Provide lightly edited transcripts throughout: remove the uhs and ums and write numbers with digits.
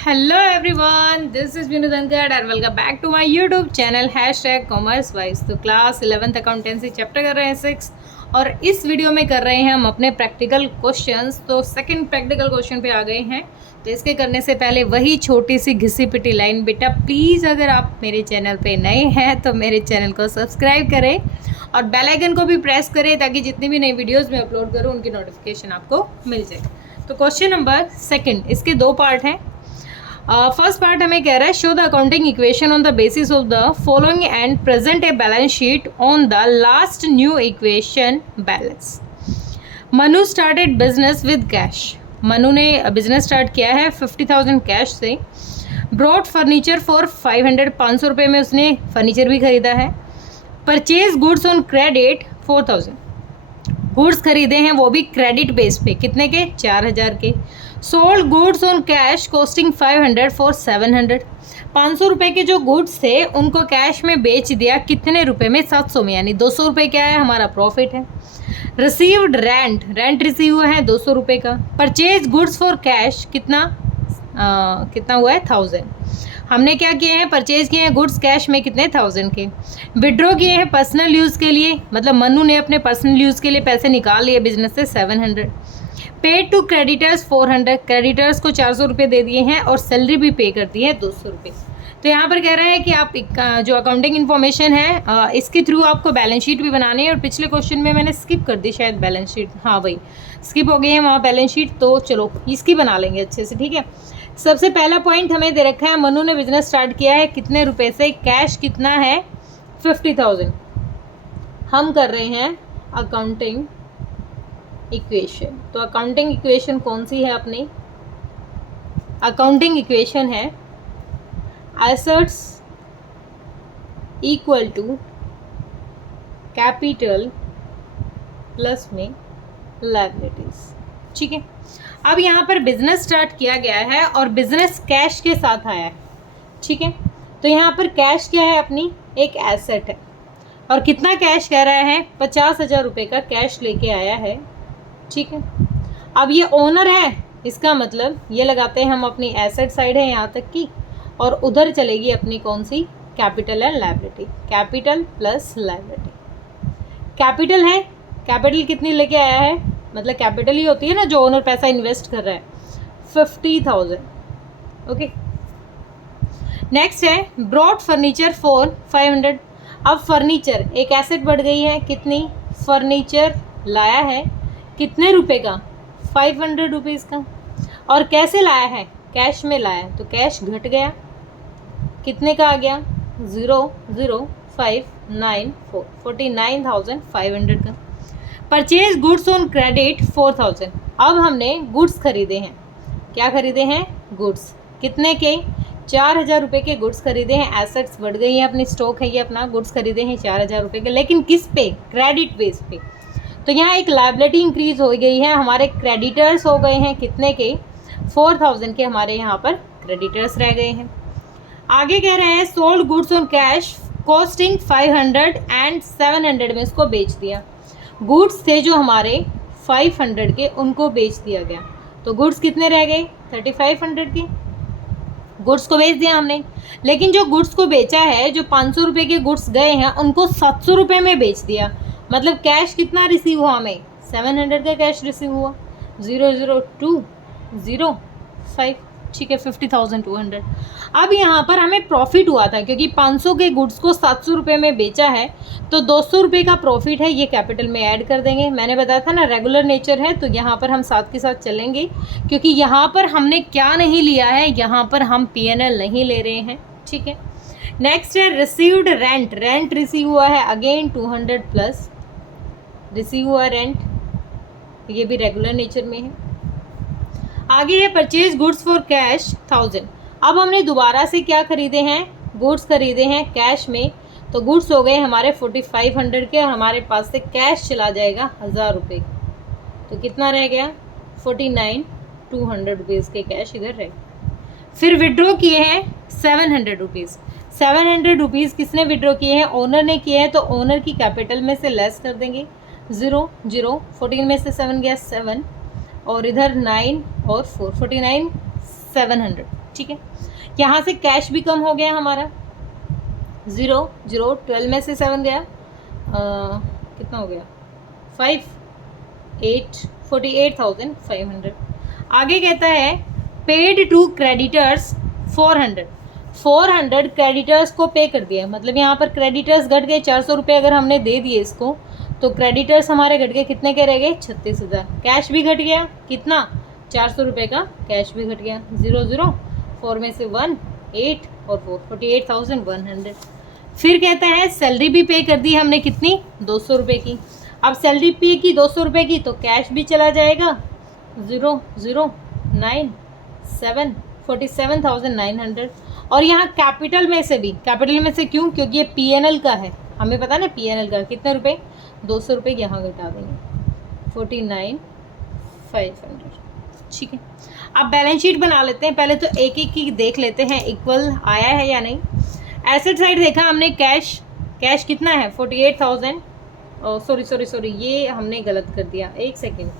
Hello everyone, this is Vinod Ankad and welcome back to my YouTube channel #commerce wise. तो class 11th accountancy chapter कर रहे हैं 6 और इस वीडियो में कर रहे हैं हम अपने प्रैक्टिकल क्वेश्चंस। तो सेकंड प्रैक्टिकल क्वेश्चन पे आ गए हैं। तो इसके करने से पहले वही छोटी सी घिसी पिटी लाइन, बेटा प्लीज़ अगर आप मेरे चैनल पे नए हैं तो मेरे चैनल को सब्सक्राइब करें और बेल आइकन को भी प्रेस करें ताकि जितनी भी नई वीडियोज़ मैं अपलोड करूँ उनकी नोटिफिकेशन आपको मिल जाए। तो क्वेश्चन नंबर सेकेंड, इसके दो पार्ट हैं। फर्स्ट पार्ट हमें कह रहा है show the accounting equation on the basis of the following and present a balance sheet on the last new equation balance. Manu started business with cash. Manu ने business start किया है 50,000 कैश से। Broad furniture for 500 रुपये में उसने furniture भी खरीदा है। Purchase goods on credit 4,000। Goods खरीदे हैं वो भी क्रेडिट बेस पे, कितने के? 4,000 के। Sold goods on cash costing 500 for 700। 500 रुपये के जो गुड्स थे उनको कैश में बेच दिया, कितने रुपए में? 700 में, यानी 200 रुपये क्या है हमारा प्रॉफिट है। रिसीव्ड रेंट, रेंट रिसीव हुआ है 200 रुपये का। परचेज गुड्स फॉर कैश कितना हुआ है? 1000। हमने क्या किए हैं? परचेज किए हैं गुड्स कैश में, कितने? 1000 के। विड्रॉ किए हैं पर्सनल यूज़ के लिए, मतलब मनु ने अपने पर्सनल यूज़ के लिए पैसे निकाल लिए बिजनेस से 700। पेड टू क्रेडिटर्स 400, क्रेडिटर्स को 400 रुपये दे दिए हैं और सैलरी भी पे कर दी है 200 रुपये। तो यहाँ पर कह रहा है कि आप जो अकाउंटिंग इन्फॉर्मेशन है इसके थ्रू आपको बैलेंस शीट भी बनानी है। और पिछले क्वेश्चन में मैंने स्किप कर दी शायद बैलेंस शीट, हाँ भाई स्किप हो गई है वहाँ बैलेंस शीट, तो चलो इसकी बना लेंगे अच्छे से, ठीक है। सबसे पहला पॉइंट हमें दे रखा है, मनु ने बिजनेस स्टार्ट किया है कितने रुपए से? कैश कितना है? 50,000। हम कर रहे हैं अकाउंटिंग इक्वेशन। तो अकाउंटिंग इक्वेशन कौन सी है अपनी? अकाउंटिंग इक्वेशन है assets equal to capital plus में लायबिलिटीज, ठीक है। अब यहाँ पर बिजनेस स्टार्ट किया गया है और बिजनेस कैश के साथ आया है, ठीक है। तो यहाँ पर कैश क्या है अपनी? एक एसेट है। और कितना कैश कह रहा है? 50,000 रुपये का कैश लेके आया है, ठीक है। अब ये ओनर है, इसका मतलब ये लगाते हैं हम अपनी एसेट साइड है यहाँ तक की, और उधर चलेगी अपनी कौन सी? Capital and liability. Capital plus liability. Capital है, कैपिटल कितनी लेके आया है? मतलब कैपिटल ही होती है ना जो ओनर पैसा इन्वेस्ट कर रहा है, 50,000, ओके। नेक्स्ट है ब्रॉड फर्नीचर फॉर 500। अब फर्नीचर एक एसेट बढ़ गई है, कितनी? फर्नीचर लाया है कितने रुपए का? 500 रुपीज़ का। और कैसे लाया है? कैश में लाया, तो कैश घट गया, कितने का आ गया? 00594, 49,500 का। Purchase goods on credit 4,000। अब हमने गुड्स खरीदे हैं, क्या खरीदे हैं? गुड्स, कितने के? 4,000 रुपये के गुड्स खरीदे हैं। एसेट्स बढ़ गई है, अपनी स्टॉक है ये अपना, गुड्स खरीदे हैं 4,000 रुपये के, लेकिन किस पे? क्रेडिट बेस पे। तो यहाँ एक लायबिलिटी इंक्रीज हो गई है, हमारे क्रेडिटर्स हो गए हैं कितने के? 4,000 के हमारे यहाँ पर क्रेडिटर्स रह गए हैं। आगे कह रहे हैं sold goods on cash costing 500 and 700 में इसको बेच दिया। गुड्स थे जो हमारे 500 के, उनको बेच दिया गया। तो गुड्स कितने रह गए? 3,500 के। गुड्स को बेच दिया हमने, लेकिन जो गुड्स को बेचा है, जो 500 रुपये के गुड्स गए हैं उनको 700 रुपये में बेच दिया। मतलब कैश कितना रिसीव हुआ हमें? 700 का कैश रिसीव हुआ। 00205, ठीक है, 50,200। अब यहाँ पर हमें प्रॉफिट हुआ था क्योंकि 500 के गुड्स को 700 रुपये में बेचा है, तो 200 रुपये का प्रॉफिट है, ये कैपिटल में ऐड कर देंगे। मैंने बताया था ना रेगुलर नेचर है, तो यहाँ पर हम साथ के साथ चलेंगे क्योंकि यहाँ पर हमने क्या नहीं लिया है? यहाँ पर हम P&L नहीं ले रहे हैं, ठीक है। नेक्स्ट है रिसीव्ड रेंट। रेंट रिसीव हुआ है अगेन 200 प्लस रिसीव हुआ रेंट, ये भी रेगुलर नेचर में है। आगे है परचेज गुड्स फॉर कैश 1000। अब हमने दोबारा से क्या खरीदे हैं? गुड्स खरीदे हैं कैश में, तो गुड्स हो गए हमारे 4,500 के और हमारे पास से कैश चला जाएगा 1,000 रुपये, तो कितना रह गया? 49,200 रुपीज़ के कैश इधर रहे। फिर विड्रॉ किए हैं 700 रुपीज़। 700 रुपीज़ किसने विड्रॉ किए हैं? ओनर ने किए हैं, तो ओनर की कैपिटल में से लेस कर देंगे। 0 14 में से 7 गया 7 और इधर 9 और 4, 49 700, ठीक है। यहाँ से कैश भी कम हो गया हमारा, 0 0, 12 में से 7 गया, कितना हो गया 5 8, 48,500। आगे कहता है पेड टू क्रेडिटर्स 400 क्रेडिटर्स को पे कर दिया, मतलब यहाँ पर क्रेडिटर्स घट गए 400 रुपये अगर हमने दे दिए इसको, तो क्रेडिटर्स हमारे घट गए, कितने के रह गए 36,000। कैश भी घट गया, कितना 400 रुपये का कैश भी घट गया, 0 0, 4 में से 1 8 और 4, 48,100। फिर कहता है सैलरी भी पे कर दी हमने, कितनी 200 रुपये की। अब सैलरी पे की 200 रुपये की, तो कैश भी चला जाएगा, 0 0 9 7, 47,900। और यहाँ कैपिटल में से भी, कैपिटल में से क्यों, क्योंकि ये PNL का है, हमें पता ना PNL का कितने रुपए, 200 रुपये यहाँ घटा देंगे, 49,500, ठीक है। अब बैलेंस शीट बना लेते हैं, पहले तो एक एक की देख लेते हैं इक्वल आया है या नहीं। एसेट साइड देखा हमने, कैश कितना है 48,000, सॉरी ये हमने गलत कर दिया, एक सेकेंड।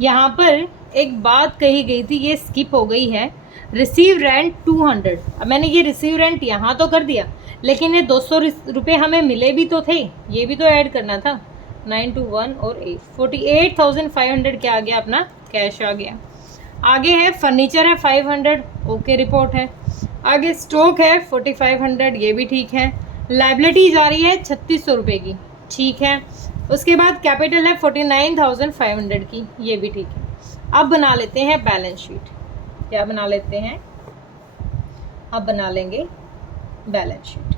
यहाँ पर एक बात कही गई थी, ये स्किप हो गई है, रिसीव रेंट 200। अब मैंने ये रिसीव रेंट यहाँ तो कर दिया, लेकिन ये 200 रुपये हमें मिले भी तो थे, ये भी तो ऐड करना था, 9 2 1 और 8, 48,500 क्या आ गया अपना कैश आ गया। आगे है फर्नीचर है 500, ओके रिपोर्ट है। आगे स्टॉक है 4500, ये भी ठीक है। लाइबिलिटी जा रही है 3600 रुपये की, ठीक है। उसके बाद कैपिटल है 49,500 की, ये भी ठीक है। अब बना लेते हैं बैलेंस शीट, क्या बना लेते हैं, अब बना लेंगे बैलेंस शीट,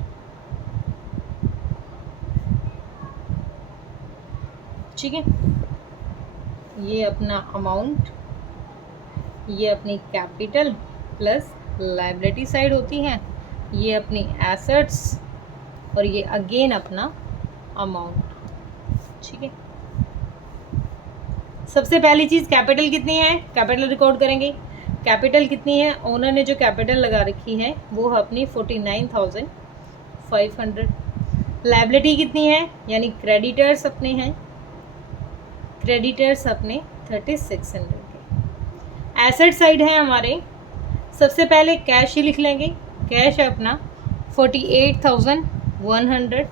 ठीक है। ये अपना अमाउंट, ये अपनी कैपिटल प्लस लाइबिलिटी साइड होती है, ये अपनी एसेट्स और ये अगेन अपना अमाउंट, ठीक है। सबसे पहली चीज़ कैपिटल कितनी है, कैपिटल रिकॉर्ड करेंगे। कैपिटल कितनी है, ओनर ने जो कैपिटल लगा रखी है वो अपनी 49,500। लाइबिलिटी कितनी है, यानी क्रेडिटर्स अपने हैं, क्रेडिटर्स अपने 3600 के। एसेट साइड है हमारे, सबसे पहले कैश ही लिख लेंगे, कैश है अपना 48,100।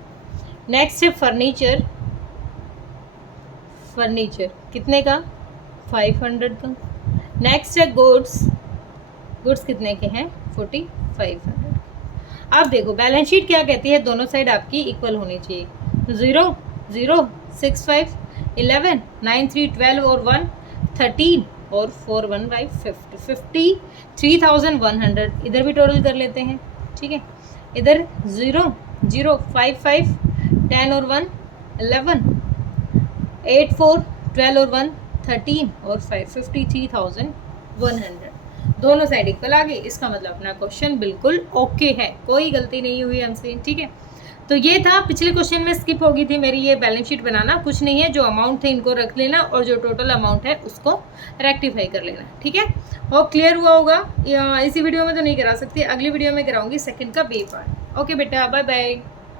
नेक्स्ट है फर्नीचर, फर्नीचर कितने का 500 का। नेक्स्ट है गुड्स, गुड्स कितने के हैं 4500। अब देखो बैलेंस शीट क्या कहती है, दोनों साइड आपकी इक्वल होनी चाहिए, 0 0 6 5 11 9 3 12 और 1 13 और 4 1 5 50, 53,100। इधर भी टोटल कर लेते हैं, ठीक है। इधर 0 0 5 5 10 और 1 11 8 4 12 और 1 13 और 5 53,100। दोनों साइड इक्वल आ गई, इसका मतलब अपना क्वेश्चन बिल्कुल ओके है, कोई गलती नहीं हुई हमसे, ठीक है। तो ये था, पिछले क्वेश्चन में स्किप हो गई थी मेरी ये बैलेंस शीट बनाना, कुछ नहीं है, जो अमाउंट थे इनको रख लेना और जो टोटल अमाउंट है उसको रेक्टिफाई कर लेना, ठीक है। और क्लियर हुआ होगा, इसी वीडियो में तो नहीं करा सकती, अगली वीडियो में कराऊंगी सेकंड का बी पार्ट। ओके बेटा, बाय बाय।